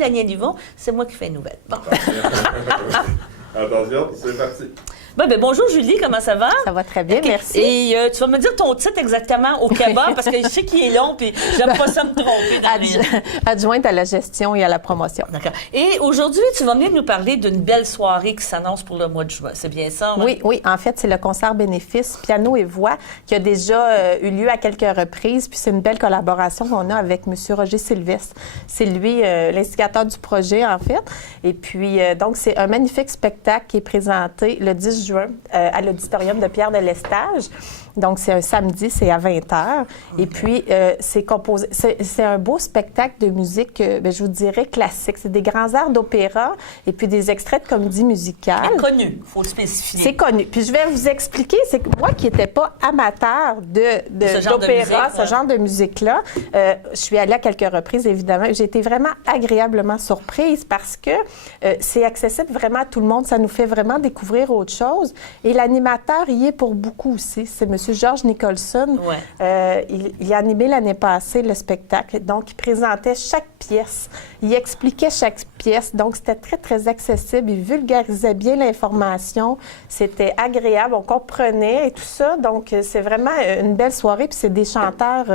l'année Livon, c'est moi qui fais une nouvelle. Bon. Attention, c'est parti. Bonjour Julie, comment ça va? Ça va très bien, Okay. merci. Et tu vas me dire ton titre exactement au Québec, parce que je sais qu'il est long, puis j'aime pas ça me tromper dans les... Adjointe à la gestion et à la promotion. D'accord. Et aujourd'hui, tu vas venir nous parler d'une belle soirée qui s'annonce pour le mois de juin. C'est bien ça? Hein? Oui. En fait, c'est le concert bénéfice Piano et Voix qui a déjà eu lieu à quelques reprises. Puis c'est une belle collaboration qu'on a avec M. Roger Sylvestre. C'est lui l'instigateur du projet, en fait. Et puis, donc, c'est un magnifique spectacle qui est présenté le 10 juin à l'auditorium de Pierre de Lestage. Donc, c'est un samedi, c'est à 20h. Et puis, c'est composé... C'est un beau spectacle de musique, je vous dirais, classique. C'est des grands airs d'opéra et puis des extraits de comédie musicale. C'est connu, il faut le spécifier. C'est connu. Puis je vais vous expliquer, c'est que moi qui n'étais pas amateur d'opéra, ce genre de musique-là, je suis allée à quelques reprises, évidemment. J'ai été vraiment agréablement surprise parce que c'est accessible vraiment à tout le monde. Ça nous fait vraiment découvrir autre chose. Et l'animateur y est pour beaucoup aussi. C'est M. Georges Nicholson. Ouais. Il a animé l'année passée le spectacle. Donc, il présentait chaque pièce. Il expliquait chaque pièce. Donc, c'était très, très accessible. Il vulgarisait bien l'information. C'était agréable. On comprenait et tout ça. Donc, c'est vraiment une belle soirée. Puis, c'est des chanteurs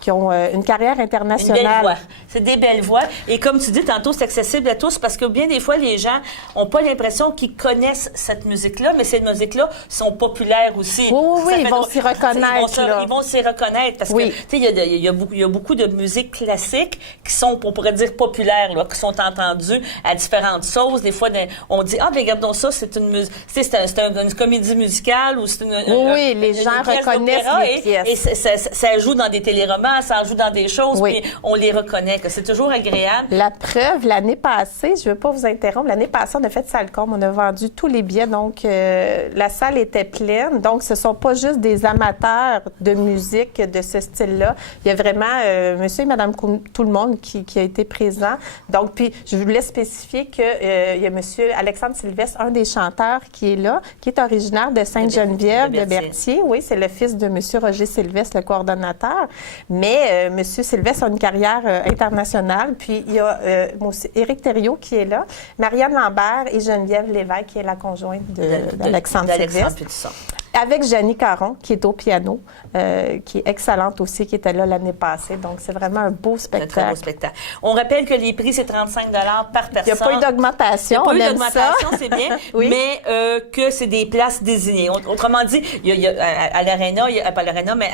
qui ont une carrière internationale. Une belle voix. C'est des belles voix. Et comme tu dis tantôt, c'est accessible à tous parce que bien des fois, les gens n'ont pas l'impression qu'ils connaissent cette musique-là, mais ces musiques-là sont populaires aussi. Oui, ils vont s'y reconnaître. Ils vont s'y reconnaître parce que, tu sais, il y a beaucoup de musiques classiques qui sont, on pourrait dire, populaires, là, qui sont entendues à différentes sauces. Des fois, on dit, ben, regardons ça, c'est une musique, c'est une comédie musicale ou c'est une. Oui, les gens reconnaissent les pièces. Et ça joue dans des téléromans, ça joue dans des choses, puis on les reconnaît, que c'est toujours agréable. La preuve, l'année passée, je ne veux pas vous interrompre, l'année passée, on a fait Salcombe, on a vendu tous les billets, donc la salle était pleine. Donc, ce ne sont pas juste des amateurs de musique de ce style-là. Il y a vraiment monsieur et madame tout le monde qui a été présent. Donc, puis, je voulais spécifier qu'il y a monsieur Alexandre Sylvestre, un des chanteurs qui est là, qui est originaire de Sainte-Geneviève de Berthier. Oui, c'est le fils de monsieur Roger Sylvestre, le coordonnateur. Mais monsieur Sylvestre a une carrière internationale. Puis, il y a aussi Éric Thériault qui est là, Marianne Lambert et Geneviève Lévesque, qui est la conjointe d'Alexandre Sylvestre. Avec Jeannie Caron, qui est au piano, qui est excellente aussi, qui était là l'année passée. Donc, c'est vraiment un beau spectacle. Un très beau spectacle. On rappelle que les prix, c'est 35 par personne. Il n'y a pas eu d'augmentation. Il n'y a pas eu d'augmentation, c'est bien, oui. Mais que c'est des places désignées. Autrement dit, il y a, à l'aréna, pas à l'aréna, mais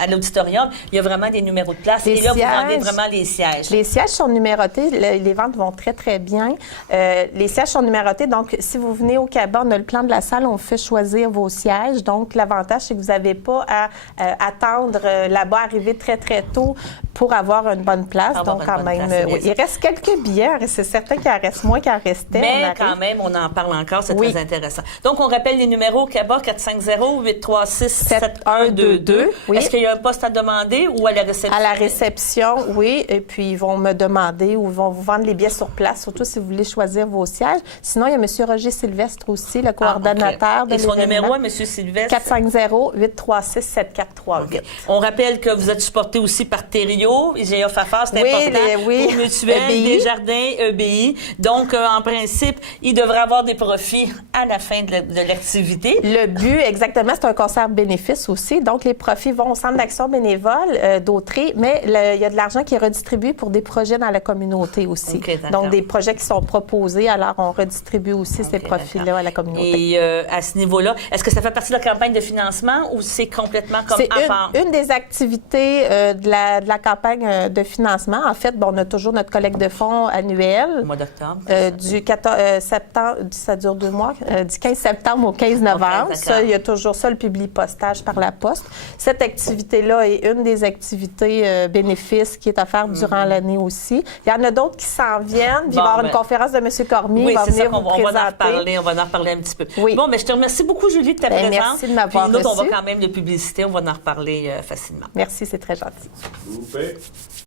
à l'auditorium, il y a vraiment des numéros de place. Et là, vous vendez vraiment les sièges. Les sièges sont numérotés. Les ventes vont très, très bien. Les sièges sont numérotés. Donc, si vous venez au Cabas, on a le plan de la salle, on fait choisir vos sièges. Donc, l'avantage, c'est que vous n'avez pas à attendre là-bas, arriver très, très tôt pour avoir une bonne place. Donc, quand même, il reste quelques billets. C'est certain qu'il en reste moins qu'il en restait. Mais quand même, on en parle encore. C'est très intéressant. Donc, on rappelle les numéros au Cabas, 450-836-7122. Oui. Est-ce qu'il y a un poste à demander ou à la réception? À la réception, oui. Et puis, ils vont me demander ou ils vont vous vendre les billets sur place, surtout si vous voulez choisir vos sièges. Sinon, il y a M. Roger Sylvestre aussi, le coordonnateur de l'événement. Et son numéro à M. Sylvestre? 450-836-7438. On rappelle que vous êtes supporté aussi par Thériault, IGA Fafard, c'est important, pour Mutuelle, Desjardins, EBI. Donc, en principe, il devrait avoir des profits à la fin de l'activité. Le but, exactement, c'est un concert bénéfice aussi. Donc, les profits vont au Centre d'action bénévole d'Autrey, mais il y a de l'argent qui est redistribué pour des projets dans la communauté aussi. Donc, des projets qui sont proposés, alors on redistribue aussi ces profits-là à la communauté. Et à ce niveau-là, est-ce que ça fait partie de la campagne de financement ou c'est complètement comme à part? C'est une des activités de la campagne de financement. En fait, on a toujours notre collecte de fonds annuelle. Au mois d'octobre. Du 14 septembre, ça dure 2 mois, du 15 septembre au 15 novembre. Ça, il y a toujours ça, le publi-postage par la poste. Cette activité-là est une des activités bénéfices qui est offerte durant l'année aussi. Il y en a d'autres qui s'en viennent. Il va y avoir une conférence de M. Cormier. Oui, va venir vous présenter. On va en reparler un petit peu. Oui. Bon, mais je te remercie beaucoup, Julie, de ta présence. Merci de m'avoir reçu. Puis nous, on va quand même de publicité. On va en reparler facilement. Merci, c'est très gentil.